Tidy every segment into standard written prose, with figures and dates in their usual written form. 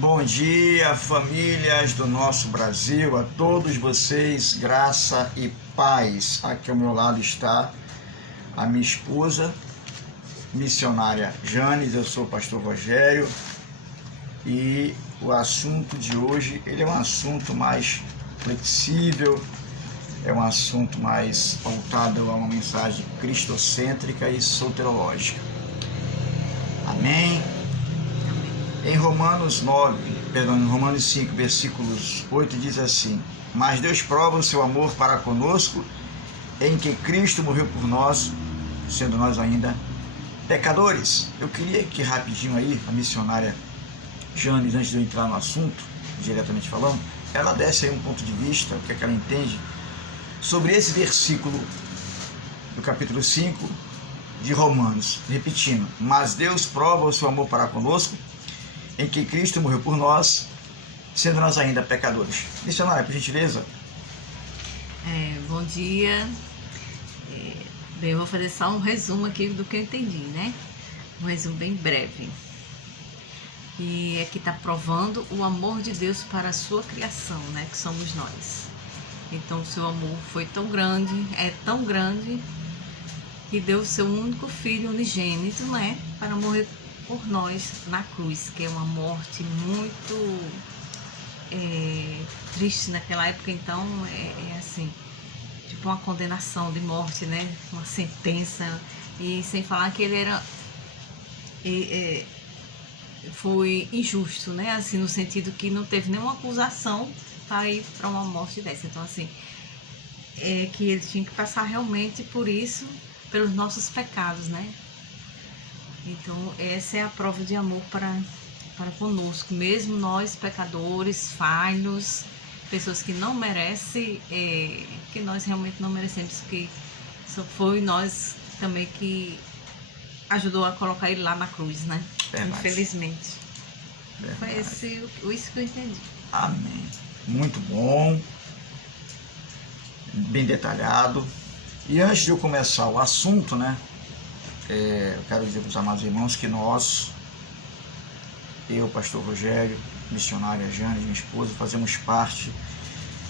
Bom dia, famílias do nosso Brasil, a todos vocês, graça e paz. Aqui ao meu lado está a minha esposa, missionária Janes, eu sou o pastor Rogério e o assunto de hoje, ele é um assunto mais flexível, é um assunto mais voltado a uma mensagem cristocêntrica e soterológica. Amém? Em Romanos 5, versículos 8, diz assim: Mas Deus prova o seu amor para conosco, em que Cristo morreu por nós, sendo nós ainda pecadores. Eu queria que rapidinho aí, a missionária Janes, antes de eu entrar no assunto, diretamente falando, ela desse aí um ponto de vista, o que é que ela entende, sobre esse versículo do capítulo 5 de Romanos, repetindo: Mas Deus prova o seu amor para conosco, em que Cristo morreu por nós, sendo nós ainda pecadores. Missionária, por gentileza. Bom dia. Bem, eu vou fazer só um resumo aqui do que eu entendi, né? Um resumo bem breve. E aqui está provando o amor de Deus para a sua criação, né? Que somos nós. Então, o seu amor foi tão grande, é tão grande, que deu o seu único filho unigênito, né? Para morrer por nós na cruz, que é uma morte muito triste naquela época. Então é assim, tipo uma condenação de morte, né? Uma sentença. E sem falar que ele era foi injusto, né? Assim, no sentido que não teve nenhuma acusação para ir para uma morte dessa. Então assim, que ele tinha que passar realmente por isso, pelos nossos pecados, né? Então, essa é a prova de amor para conosco, mesmo nós pecadores, falhos, pessoas que não merecem, que nós realmente não merecemos, que só foi nós também que ajudou a colocar ele lá na cruz, né? Verdade. Infelizmente. Verdade. Foi isso que eu entendi. Amém. Muito bom, bem detalhado. E antes de eu começar o assunto, né? Eu quero dizer para os amados irmãos que eu, pastor Rogério, missionária Jane, minha esposa, fazemos parte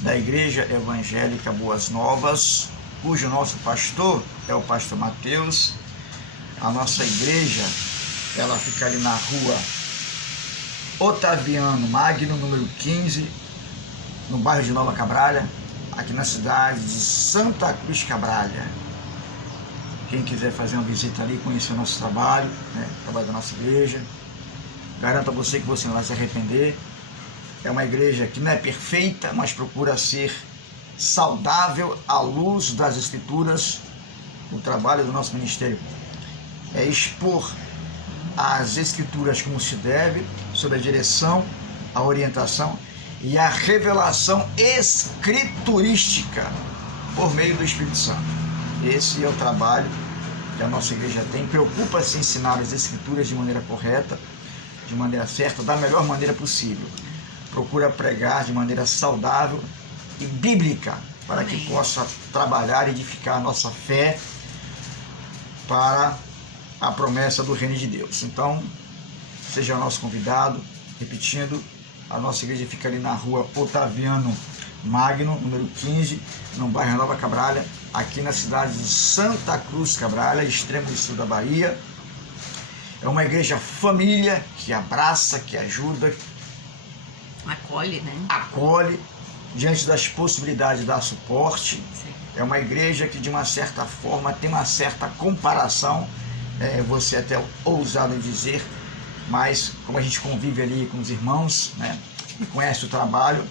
da Igreja Evangélica Boas Novas, cujo nosso pastor é o pastor Mateus. A nossa igreja, ela fica ali na rua Otaviano Magno, número 15, no bairro de Nova Cabralha, aqui na cidade de Santa Cruz Cabralha. Quem quiser fazer uma visita ali, conhecer o nosso trabalho, né, o trabalho da nossa igreja, garanto a você que você não vai se arrepender. É uma igreja que não é perfeita, mas procura ser saudável à luz das Escrituras. O trabalho do nosso ministério é expor as Escrituras como se deve, sob a direção, a orientação e a revelação escriturística por meio do Espírito Santo. Esse é o trabalho que a nossa igreja tem. Preocupa-se em ensinar as Escrituras de maneira correta, de maneira certa, da melhor maneira possível. Procura pregar de maneira saudável e bíblica, para que possa trabalhar e edificar a nossa fé para a promessa do reino de Deus. Então, seja nosso convidado. Repetindo, a nossa igreja fica ali na rua Otaviano Magno, número 15, no bairro Nova Cabralha, aqui na cidade de Santa Cruz Cabralha, extremo sul da Bahia. É uma igreja família que abraça, que ajuda, acolhe, né? Acolhe, diante das possibilidades de dar suporte. Sim. É uma igreja que, de uma certa forma, tem uma certa comparação, você até ousado em dizer, mas como a gente convive ali com os irmãos, né, e conhece o trabalho,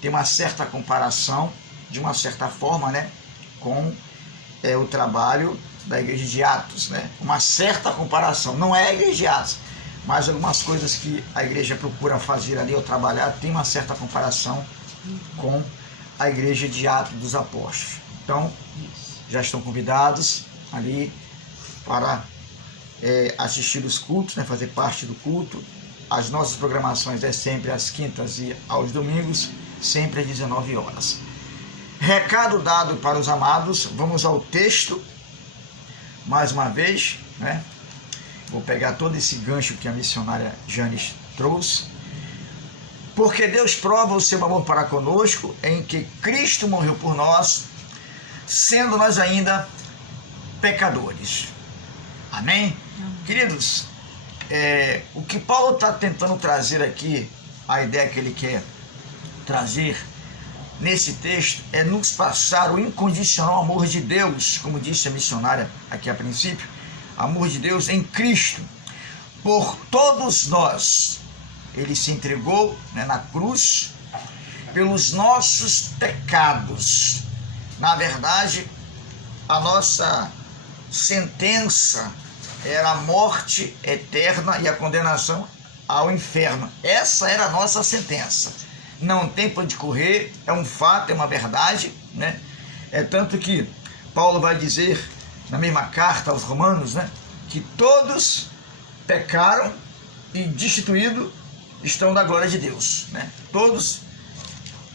tem uma certa comparação, de uma certa forma, né, com o trabalho da igreja de Atos, né? Uma certa comparação, não é a igreja de Atos, mas algumas coisas que a igreja procura fazer ali ao trabalhar tem uma certa comparação com a igreja de Atos dos Apóstolos. Então, já estão convidados ali para assistir os cultos, né? Fazer parte do culto. As nossas programações é sempre às quintas e aos domingos, sempre às 19 horas. Recado dado para os amados, vamos ao texto, mais uma vez, né? Vou pegar todo esse gancho que a missionária Janes trouxe. Porque Deus prova o seu amor para conosco em que Cristo morreu por nós, sendo nós ainda pecadores. Amém? Queridos, o que Paulo está tentando trazer aqui, a ideia que ele quer trazer nesse texto é nos passar o incondicional amor de Deus, como disse a missionária aqui a princípio, amor de Deus em Cristo, por todos nós. Ele se entregou, né, na cruz pelos nossos pecados. Na verdade, a nossa sentença era a morte eterna e a condenação ao inferno. Essa era a nossa sentença. Não tem para onde correr, é um fato, é uma verdade, né? É tanto que Paulo vai dizer na mesma carta aos Romanos, né, que todos pecaram e destituídos estão da glória de Deus, né? Todos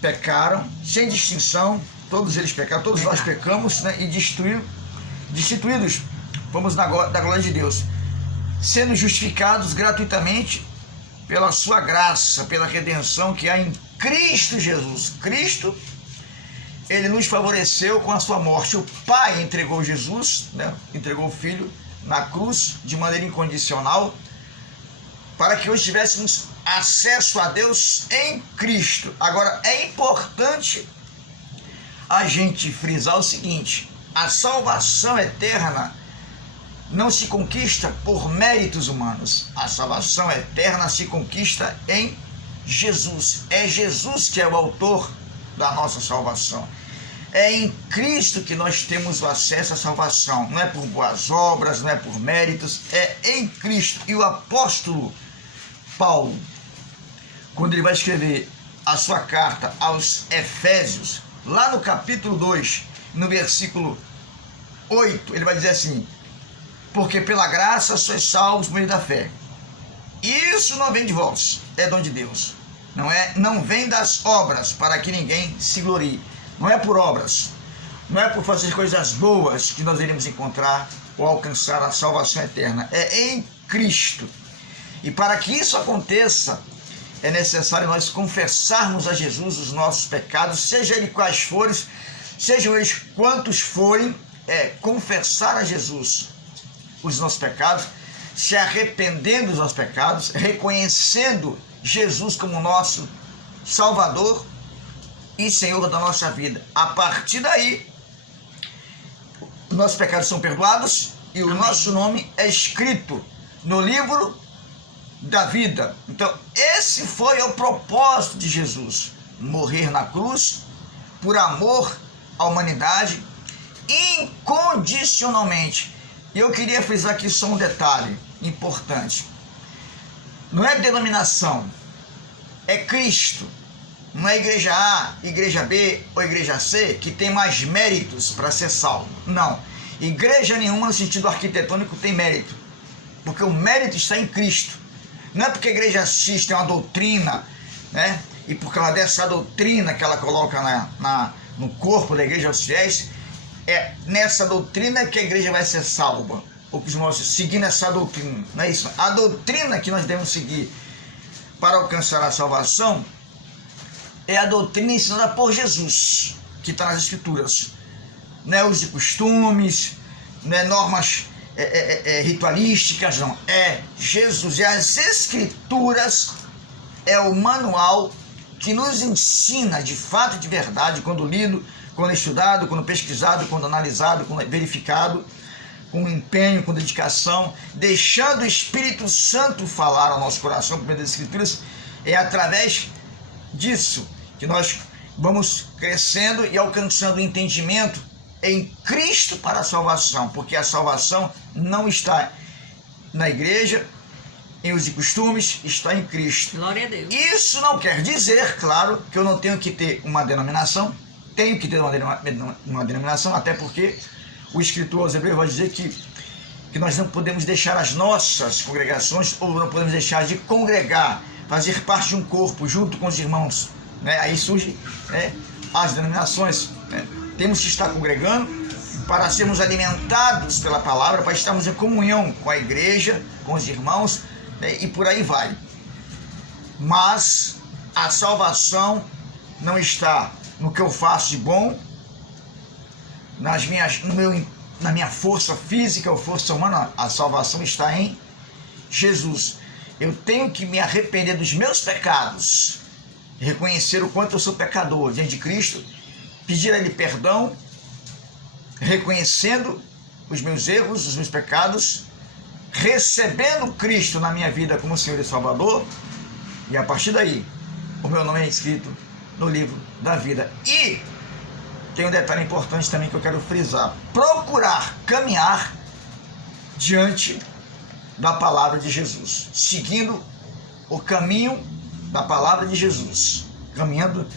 pecaram, sem distinção, todos eles pecaram, todos nós pecamos, né? E destituídos fomos da glória de Deus, sendo justificados gratuitamente pela sua graça, pela redenção que há em Cristo Jesus. Cristo, ele nos favoreceu com a sua morte. O Pai entregou Jesus, né? Entregou o Filho na cruz de maneira incondicional, para que hoje tivéssemos acesso a Deus em Cristo. Agora, é importante a gente frisar o seguinte: a salvação eterna não se conquista por méritos humanos. A salvação eterna se conquista em Jesus. É Jesus que é o autor da nossa salvação. É em Cristo que nós temos o acesso à salvação. Não é por boas obras, não é por méritos, é em Cristo. E o apóstolo Paulo, quando ele vai escrever a sua carta aos Efésios, lá no capítulo 2, no versículo 8, ele vai dizer assim: porque pela graça sois salvos por meio da fé. Isso não vem de vós, é dom de Deus. Não vem das obras, para que ninguém se glorie. Não é por obras, não é por fazer coisas boas que nós iremos encontrar ou alcançar a salvação eterna. É em Cristo. E para que isso aconteça, é necessário nós confessarmos a Jesus os nossos pecados, seja ele quais forem, sejam eles quantos forem, confessar a Jesus os nossos pecados, se arrependendo dos nossos pecados, reconhecendo Jesus como nosso Salvador e Senhor da nossa vida. A partir daí, nossos pecados são perdoados e o nosso nome é escrito no livro da vida. Então, esse foi o propósito de Jesus: morrer na cruz por amor à humanidade incondicionalmente. E eu queria frisar aqui só um detalhe importante: não é denominação, é Cristo. Não é igreja A, igreja B ou igreja C que tem mais méritos para ser salvo. Não. Igreja nenhuma no sentido arquitetônico tem mérito, porque o mérito está em Cristo. Não é porque a igreja X tem uma doutrina, né? E por causa dessa doutrina que ela coloca no corpo da igreja aos fiéis, é nessa doutrina que a igreja vai ser salva, ou que os irmãos seguindo essa doutrina. Não é isso? A doutrina que nós devemos seguir para alcançar a salvação é a doutrina ensinada por Jesus, que está nas Escrituras. Não é uso de costumes, não é normas ritualísticas, não. É Jesus. E as Escrituras é o manual que nos ensina de fato e de verdade, quando lido, quando estudado, quando pesquisado, quando analisado, quando verificado, com empenho, com dedicação, deixando o Espírito Santo falar ao nosso coração por meio das Escrituras. É através disso que nós vamos crescendo e alcançando o entendimento em Cristo para a salvação, porque a salvação não está na igreja, em usos e costumes, está em Cristo. Glória a Deus. Isso não quer dizer, claro, que eu não tenho que ter uma denominação, tenho que ter uma denominação, até porque o escritor aos Hebreus vai dizer que nós não podemos deixar as nossas congregações, ou não podemos deixar de congregar, fazer parte de um corpo junto com os irmãos, né? Aí surgem, né, as denominações, né? Temos que estar congregando para sermos alimentados pela palavra, para estarmos em comunhão com a igreja, com os irmãos, né? E por aí vai. Mas A salvação não está no que eu faço de bom, na minha força física ou força humana. A salvação está em Jesus. Eu tenho que me arrepender dos meus pecados, reconhecer o quanto eu sou pecador diante de Cristo, pedir a Ele perdão, reconhecendo os meus erros, os meus pecados, recebendo Cristo na minha vida como Senhor e Salvador, e a partir daí o meu nome é escrito no livro da vida. E tem um detalhe importante também que eu quero frisar: procurar caminhar diante da palavra de Jesus, seguindo o caminho da palavra de Jesus, caminhando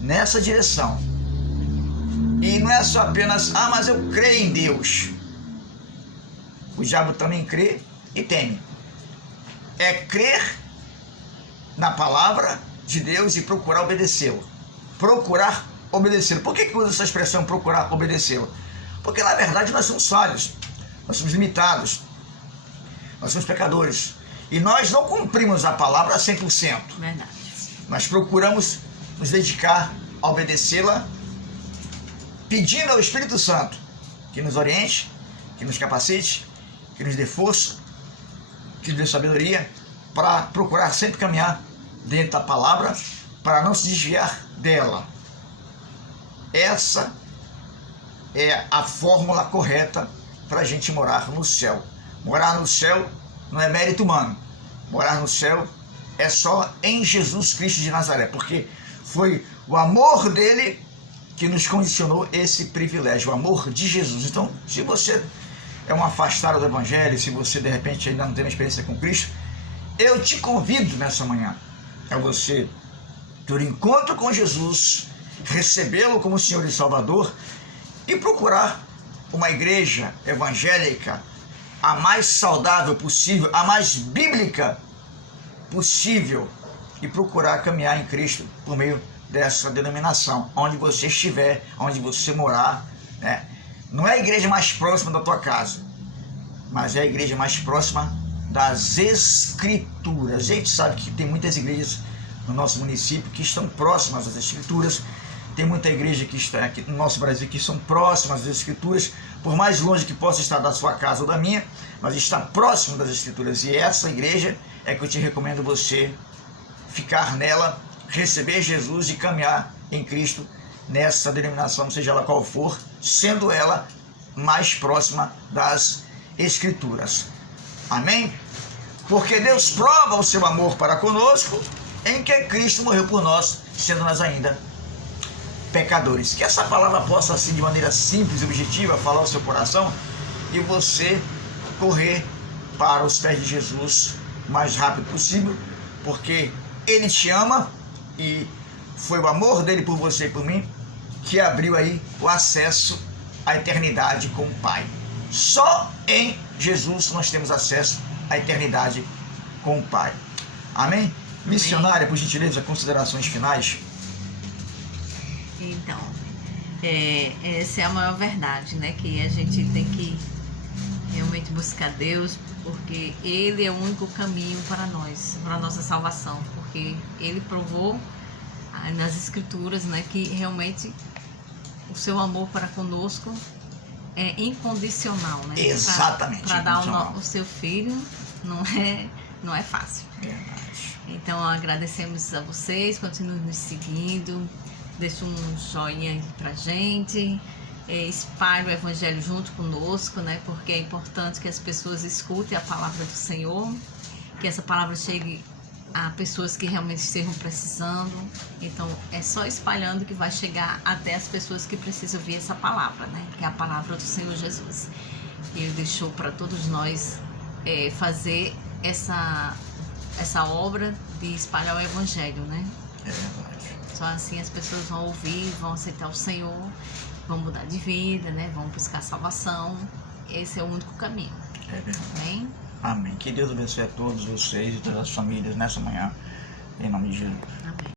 nessa direção. E não é só apenas, mas eu creio em Deus. O diabo também crê e teme. É crer na palavra de Deus e procurar obedecê-lo. Procurar obedecê-lo. Por que usa essa expressão procurar obedecê-lo? Porque na verdade nós somos falhos, nós somos limitados, nós somos pecadores. E nós não cumprimos a palavra a 100%. Verdade. Nós procuramos nos dedicar a obedecê-la, pedindo ao Espírito Santo que nos oriente, que nos capacite, que nos dê força, que nos dê sabedoria, para procurar sempre caminhar dentro da palavra, para não se desviar dela. Essa é a fórmula correta para a gente morar no céu. Morar no céu não é mérito humano. Morar no céu é só em Jesus Cristo de Nazaré, porque foi o amor dele que nos condicionou esse privilégio, o amor de Jesus. Então, se você é um afastado do Evangelho, se você de repente ainda não tem uma experiência com Cristo, eu te convido nessa manhã a você ter um encontro com Jesus, recebê-lo como Senhor e Salvador e procurar uma igreja evangélica a mais saudável possível, a mais bíblica possível, e procurar caminhar em Cristo por meio dessa denominação, onde você estiver, onde você morar, né? Não é a igreja mais próxima da tua casa, mas é a igreja mais próxima das Escrituras. A gente sabe que tem muitas igrejas no nosso município que estão próximas às Escrituras, tem muita igreja que está aqui no nosso Brasil que são próximas às Escrituras, por mais longe que possa estar da sua casa ou da minha, mas está próximo das Escrituras. E essa igreja é que eu te recomendo você ficar nela, receber Jesus e caminhar em Cristo nessa denominação, seja ela qual for, sendo ela mais próxima das Escrituras. Amém? Porque Deus prova o seu amor para conosco em que Cristo morreu por nós, sendo nós ainda pecadores. Que essa palavra possa, assim, de maneira simples e objetiva, falar ao seu coração e você correr para os pés de Jesus o mais rápido possível, porque Ele te ama e foi o amor dele por você e por mim que abriu aí o acesso à eternidade com o Pai. Só em Jesus nós temos acesso à eternidade com o Pai. Amém? Missionária, por gentileza, considerações finais. Então, essa é a maior verdade, né? Que a gente tem que realmente buscar Deus, porque Ele é o único caminho para nós, para a nossa salvação, porque Ele provou nas Escrituras, né, que realmente o seu amor para conosco é incondicional, né? Exatamente. Para dar o seu filho não é fácil. Verdade. Então agradecemos a vocês, continuem nos seguindo, deixa um joinha aí pra gente, espalhe o Evangelho junto conosco, né? Porque é importante que as pessoas escutem a palavra do Senhor, que essa palavra chegue a pessoas que realmente estejam precisando. Então é só espalhando que vai chegar até as pessoas que precisam ouvir essa palavra, né? Que é a palavra do Senhor Jesus. Ele deixou para todos nós fazer essa obra de espalhar o Evangelho, né? É verdade. Só assim as pessoas vão ouvir, vão aceitar o Senhor, vão mudar de vida, né? Vão buscar salvação. Esse é o único caminho. É verdade. Amém? Amém. Que Deus abençoe a todos vocês e todas as famílias nessa manhã, em nome de Jesus. Amém.